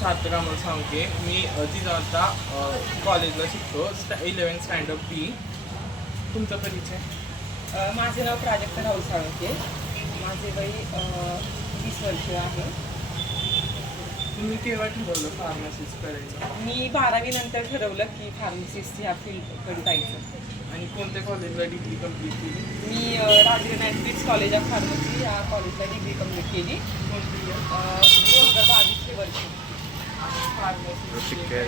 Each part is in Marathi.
सार्थक अमोल सांगते. मी तिथं आता कॉलेजला शिकतो 11th स्टँडर्ड बी. तुमचा परिचय? माझे नाव प्राजक्ता राहुल साळुंखे. माझे वय 20 वर्ष आहे. तुम्ही केव्हा ठरवलं फार्मसिस्ट करायचं? मी 12वी नंतर ठरवलं की फार्मसिस्ट ह्या फील्डकडे जायचं. आणि कोणत्या कॉलेजला डिग्री कंप्लीट केली? मी Rajgad night college of pharmacy या कॉलेजला डिग्री कंप्लीट केली. कोणती? 2022 वर्ष. फार्मसिस्ट काय?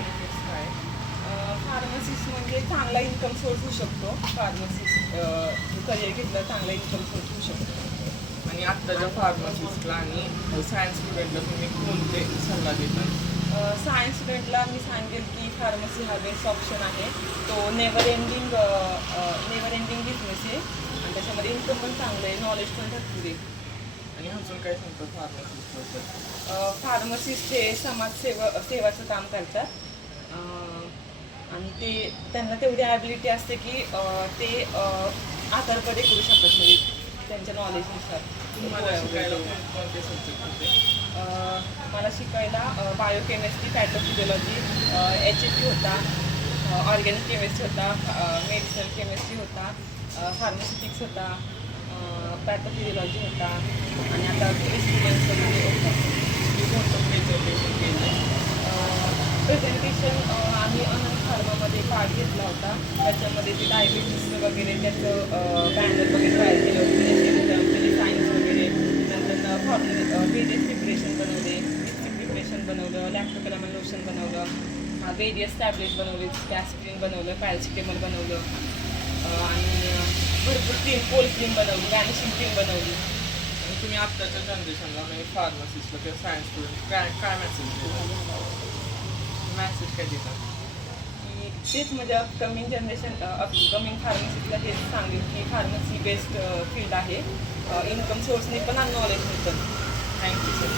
फार्मसिस्ट म्हणजे चांगला इन्कम सोर्स होऊ शकतो. फार्मसिस्ट करिअर घेतलं चांगला इन्कम सोर्स होऊ शकतो. आणि आत्ताच्या फार्मसिस्टला आणि सायन्स स्टुडंटला तुम्ही कोणते सल्ला देतात? सायन्स स्टुडंटला मी सांगेल की फार्मसी हा बेस्ट ऑप्शन आहे. तो नेवर एंडिंग बिझनेस आहे आणि त्याच्यामध्ये इन्कम पण चांगलं आहे, नॉलेज पण भरपूर आहे. आणि अजून काय सांगतो फार्मसिस्टबद्दल? फार्मसिस्ट हे सेवाचं काम करतात आणि त्यांना तेवढी ॲबिलिटी असते की ते आधारपणे करू शकतात, म्हणजे त्यांच्या नॉलेजनुसार. तुम्हाला शिकायला कोणते सब्जेक्ट होते? मला शिकायला बायोकेमिस्ट्री, पॅथोफिजिओलॉजी, HAP होता, ऑर्गॅनिक केमिस्ट्री होता, मेडिसिनल केमिस्ट्री होता, फार्मास्युटिक्स होता, पॅथोफिजिओलॉजी होता आणि आता एक्सपिरियन्स वगैरे होता. प्रेझेंटेशन आम्ही अनंत फार्मामध्ये पार्ट घेतला होता. त्याच्यामध्ये ते डायबिटीस वगैरे त्याचं पॅनल वगैरे तयार केलं होतं, म्हणजे सायन्स वगैरे. नंतर वेरियस प्रिपरेशन बनवले, बिस्किट प्रिपरेशन बनवलं, लॅक्टोकॅलामाइन लोशन बनवलं, वेरियस टॅबलेट बनवले, ॲस्पिरिन बनवलं, पॅरासिटेमॉल बनवलं आणि भरपूर क्रीम, कोल्ड क्रीम बनवली, वॅनिशिंग क्रीम बनवली. आणि तुम्ही आत्ताच्या जनरेशनला म्हणजे फार्मसिस्टला किंवा सायन्स स्टुडंट काय मॅसेज काय देतात? की तेच म्हणजे अपकमिंग फार्मसीला हेच सांगेल की फार्मसी बेस्ट फील्ड आहे. इन्कम सोर्सने पण आणि नॉलेज मिळतं. Thank you sir.